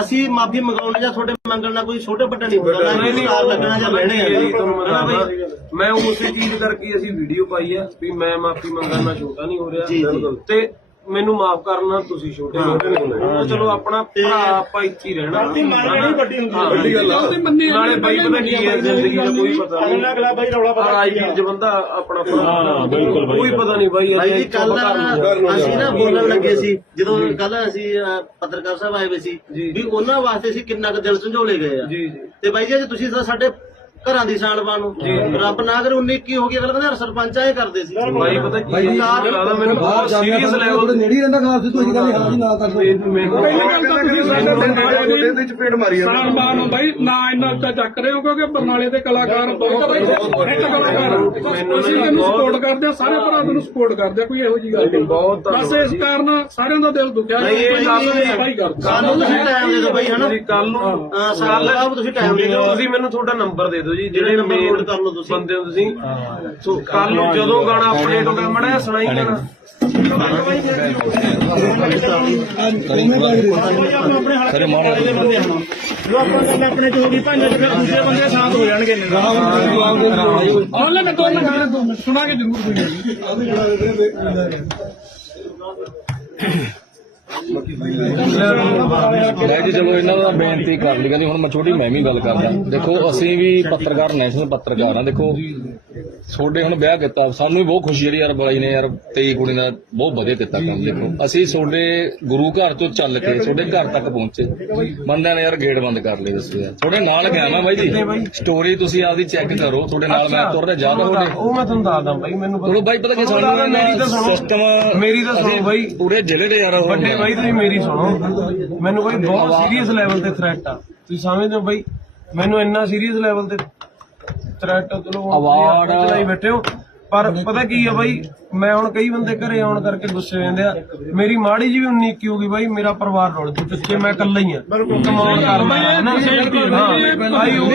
ਅਸੀਂ ਮਾਫੀ ਮੰਗਾਉਣੀ ਜਾਂ ਤੁਹਾਡੇ ਮੰਗਣ ਨਾਲ ਕੋਈ ਛੋਟੇ ਵੱਡਾ ਨਹੀਂ ਹੁੰਦਾ ਨਾ ਨਹੀਂ ਲੱਗਣਾ ਜਾਂ ਲੈਣੇ ਆ ਜੀ, ਤੁਹਾਨੂੰ ਮੈਂ? ਦੱਸਦਾ। ਮੈਂ ਉਸੇ ਚੀਜ਼ ਕਰਕੇ ਅਸੀਂ ਵੀਡੀਓ ਪਾਈ ਆ ਵੀ ਮੈਂ ਮਾਫੀ ਮੰਗਣ ਨਾਲ ਛੋਟਾ ਨਹੀਂ ਹੋ ਰਿਹਾ। ਤੇ ਮੈਨੂੰ ਮਾਫ ਕਰਨਾ ਤੁਸੀਂ ਛੋਟੇ ਹੋ ਉਹ ਚਲੋ ਆਪਣਾ ਭਰਾ ਆਪਾਂ ਇੱਥੇ ਹੀ ਰਹਿਣਾ। ਵੱਡੀ ਗੱਲ ਆ। ਨਾਲੇ ਬਾਈ ਪਤਾ ਕੀ ਹੈ ਜ਼ਿੰਦਗੀ ਦਾ ਕੋਈ ਪਤਾ ਨਹੀਂ। ਅਗਲਾ ਬਾਈ ਰੌਲਾ ਪਾ ਰਾਜਨੀਤੀ ਚ ਬੰਦਾ ਆਪਣਾ ਭਰਾ। ਬਿਲਕੁਲ ਕੋਈ ਪਤਾ ਨਹੀਂ ਬਾਈ ਜੀ ਇੱਥੇ ਕੱਲ ਨੂੰ ਅਸੀਂ ਨਾ ਬੋਲਣ ਲੱਗੇ ਸੀ ਜਦੋਂ ਕੱਲ ਅਸੀਂ ਪੱਤਰਕਾਰ ਸਾਹਿਬ ਆਏ ਹੋਏ ਸੀ ਜੀ। ਵੀ ਉਹਨਾਂ ਵਾਸਤੇ ਅਸੀਂ ਕਿੰਨਾ ਕੁ ਦਿਲ ਝੰਜੋਲੇ ਗਏ ਆ। ਜੀ ਜੀ। ਤੇ ਬਾਈ ਜੀ ਅੱਜ ਤੁਸੀਂ ਸਾਡੇ ਘਰਾਂ ਦੀ ਸਾਲ ਬਾਨੂੰ ਰੱਬ ਨਾ ਕਰੇ 19 ਕੀ ਹੋ ਗਈ ਅਗਲਾ ਕਹਿੰਦਾ ਸਰਪੰਚ ਆਏ ਕਰਦੇ ਸੀ। ਬਾਈ ਪਤਾ ਕੀ ਹੈ ਲੱਗਦਾ ਮੈਨੂੰ ਬਹੁਤ ਸੀਰੀਅਸ ਲੈਵਲ ਨੇੜੇ ਹੀ ਰਹਿੰਦਾ ਖਾਸ ਤੂੰ ਇਹ ਗੱਲ ਹਾਂ ਜੀ ਨਾ ਕਰ ਤੇ ਸਾਲ ਬਾਈ ਨਾ ਇੰਨਾ ਉੱਚਾ ਚੱਕ ਰਹੇ ਹੋ ਕਿਉਂਕਿ ਬਰਨਾਲੇ ਦੇ ਕਲਾਕਾਰ ਬਹੁਤ ਬਾਈ ਇੱਕ ਕਲਾਕਾਰ ਮੈਨੂੰ ਅਸੀਂ ਨਾ ਇਹਨੂੰ ਬਹੁਤ- ਸਪੋਰਟ ਕਰਦੇ ਆ ਸਾਰੇ ਭਰਾ ਨੂੰ ਸਪੋਰਟ ਕਰਦੇ ਆ ਕੋਈ ਇਹੋ ਜੀ ਗੱਲ ਨਹੀਂ ਬਹੁਤ ਬਸ ਇਸ ਕਾਰਨ ਸਾਰਿਆਂ ਦਾ ਦਿਲ ਦੁਖਿਆ। ਨਹੀਂ, ਇਹ ਗੱਲ ਨਹੀਂ। ਬਾਈ ਕਰਦੇ ਸਾਨੂੰ ਤੁਸੀਂ ਟਾਈਮ ਦੇ ਦਿਓ ਬਾਈ ਹਨਾ? ਤੁਸੀਂ ਕੱਲ ਨੂੰ ਸਾਹਿਬ ਤੁਸੀਂ ਟਾਈਮ ਦੇ ਦਿਓ। ਤੁਸੀਂ ਮੈਨੂੰ ਤੁਹਾਡਾ ਨੰਬਰ ਦੇ ਦਿਓ ਜੀ ਜਿਹੜੇ ਮੇਨ note ਕਰ ਲਓ ਤੁਸੀਂ। ਬੰਦੇ ਹੋ ਤੁਸੀਂ। ਸੋ ਕੱਲ ਨੂੰ ਜਦੋਂ ਗਾਣਾ ਅਪਡੇਟ ਹੋ ਗਿਆ ਮੜਾ ਸੁਣਾਈ ਜਾਣਾ ਸਾਰੇ ਜੋ ਆਪਾਂ ਗੱਲ ਆਪਣੇ ਚ ਹੋ ਗਈ ਭਾਂਜੇ ਤੇ ਦੂਸਰੇ ਬੰਦੇ ਸਾਥ ਹੋ ਜਾਣਗੇ ਨੇ ਆਹ ਲੈ ਮੈਂ ਦੋ ਮਿੰਟ ਦੋ ਮਿੰਟ। ਸੁਣਾਗੇ ਜ਼ਰੂਰ ਕੋਈ ਨਹੀਂ। ਮੈਂ ਜੀ ਚਲੋ ਇਹਨਾਂ ਦਾ ਬੇਨਤੀ ਕਰ ਲਈ, ਕਹਿੰਦੀ ਹੁਣ ਮੈਂ ਛੋਟੀ, ਮੈਂ ਵੀ ਗੱਲ ਕਰਦਾ। ਦੇਖੋ, ਅਸੀਂ ਵੀ ਪੱਤਰਕਾਰ ਨੈਸ਼ਨਲ ਪੱਤਰਕਾਰ ਆ ਦੇਖੋ ਤੁਹਾਡੇ ਹੁਣ ਵਿਆਹ ਕੀਤਾ ਸਾਨੂੰ ਵੀ ਬਹੁਤ ਖੁਸ਼ੀ ਜਿਹੜੀ ਯਾਰ ਬਾਈ ਨੇ ਯਾਰ ਤੇਈ ਕੁੜੀ ਨਾਲ ਬਹੁਤ ਵਧੀਆ ਕੀਤਾ ਕੰਮ ਦੇਖੋ। ਅਸੀਂ ਤੁਹਾਡੇ ਗੁਰੂ ਘਰ ਤੋਂ ਚੱਲ ਕੇ ਤੁਹਾਡੇ ਘਰ ਤੱਕ ਪਹੁੰਚੇ। ਬੰਦਿਆਂ ਨੇ ਯਾਰ ਗੇਟ ਬੰਦ ਕਰ ਲਏ ਦੱਸੋ ਯਾਰ। ਤੁਹਾਡੇ ਨਾਲ ਗਿਆ ਮੈਂ ਬਾਈ ਜੀ। ਸਟੋਰੀ ਤੁਸੀਂ ਆਪਦੀ ਚੈੱਕ ਕਰੋ ਤੁਹਾਡੇ ਨਾਲ ਮੈਂ ਤੁਰਦਾ ਜ਼ਿਆਦਾ ਤੁਹਾਡੇ। ਉਹ ਮੈਂ ਤੁਹਾਨੂੰ ਦੱਸਦਾ ਬਾਈ ਮੈਨੂੰ ਚਲੋ ਬਾਈ ਪਤਾ ਕੀ ਦੱਸਦਾ, ਮੇਰੀ ਤਾਂ ਸੁਣੋ। ਸਿਸਟਮ ਮੇਰੀ ਤਾਂ ਸੁਣੋ ਬਾਈ। ਪੂਰੇ ਜ਼ਿਲ੍ਹੇ ਦੇ ਯਾਰ ਉਹ। ਵੱਡੇ ਬਾਈ ਤੁਸੀਂ ਮੇਰੀ ਸੁਣੋ। ਮੈਨੂੰ ਕੋਈ ਬਹੁਤ ਸੀਰੀਅਸ ਲੈਵਲ ਤੇ ਥ੍ਰੈਟ ਆ। ਤੁਸੀਂ ਸਮਝਦੇ ਹੋ ਬਾਈ? ਮੈਨੂੰ ਇੰਨਾ ਸੀਰੀਅਸ ਲੈਵਲ ਤੇ ਥ੍ਰੈਟ ਚਲੋ Award- ਚਲਾਈ ਬੈਠੇ ਹੋ। ਪਰ ਪਤਾ ਕੀ ਆ ਬਾਈ ਮੈਂ ਹੁਣ ਕਈ ਬੰਦੇ ਘਰੇ ਆਉਣ ਕਰਕੇ ਗੁੱਸੇ ਹੋ ਜਾਂਦੇ ਆ। ਮੇਰੀ ਮਾੜੀ ਜੀ ਵੀ 19 ਕੀ ਹੋ ਗਈ ਬਾਈ ਮੇਰਾ ਪਰਿਵਾਰ ਰੁਲ ਜੂ ਪਿੱਛੇ ਮੈਂ ਇਕੱਲਾ ਹੀ ਆ। ਕਮਾਉਣ ਕਰਦਾ ਹੈ ਨਾ ਹਾਂ। ਬਾਈ ਉਹ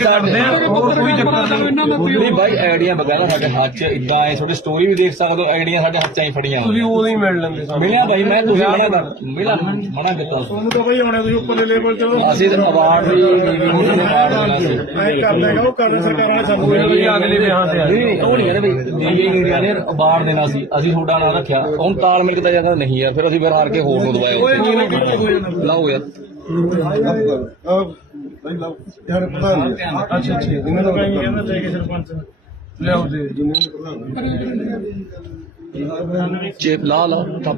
ਸਾਡੇ- ਹੋਰ ਕੋਈ ਚੱਕਰ ਨਹੀਂ। ਨਹੀਂ ਬਾਈ ਆਈਡੀਆ ਵਗੈਰਾ ਸਾਡੇ ਹੱਥ 'ਚ ਇਦਾਂ ਐ ਤੁਹਾਡੀ ਸਟੋਰੀ ਵੀ ਦੇਖ ਸਕਦੇ ਹੋ ਆਈਡੀਆ ਸਾਡੇ ਹੱਥ 'ਚ ਹੀ ਫੜੀਆਂ ਤੁਸੀਂ ਉਦੋਂ ਹੀ ਮਿਲ ਲੈਂਦੇ ਸਾਨੂੰ। ਮਿਲਿਆ ਬਾਈ ਮੈਂ ਤੁਸੀਂ ਮਨਾ ਕਰ ਮਿਲਾ ਮਨਾ ਕੀਤਾ ਤੁਹਾਨੂੰ ਤਾਂ ਬਾਈ ਆਉਣੇ ਤੁਸੀਂ ਉੱਪਰਲੇ ਲੈਵਲ ਤੇ ਉਹ ਅਸੀਂ ਤਾਂ ਅਵਾਰਡ ਵੀ ਨੀਵੀਂ ਮੁੰਡੇ ਦੇ ਅਵਾਰਡ ਦੇਣਾ ਸੀ ਐ ਕਰਦੇ ਹੈਗਾ ਉਹ ਕਰਨ ਸਰਕਾਰਾਂ ਨੇ ਸਾਨੂੰ ਕੋਈ ਨਹੀਂ ਅਗਲੇ ਵਿਆਹ ਤੇ ਆ ਨਹੀਂ ਉਹ ਨਹੀਂ ਯਾਰ ਬਈ ਨੀਵੀਂ ਮੀਡੀਆ ਨੇ ਅਵਾਰਡ ਦੇਣਾ ਸੀ ਅਸੀਂ ਤੁਹਾਡਾ ਨਾਂ ਰੱਖਿਆ। ਹੁਣ ਤਾਲ ਮਿਲ ਤਾਂ ਜਾਂਦਾ ਨਹੀਂ ਯਾਰ ਫਿਰ ਅਸੀਂ ਫਿਰ ਹਾਰ ਕੇ ਹੋਰ ਨੂੰ ਦਵਾਇਆ ਉੱਥੇ। ਲਾਓ ਯਾਰ ਅੱਛਾ ਅੱਛਾ ਇਹਨਾਂ ਕਈ ਕਹਿੰਦੇ ਤੇ ਕਿ ਸਰਪੰਚ ਲਿਆਓ ਦੇ ਚੇਪ ਲਾ ਲਾ ਟੱਪ।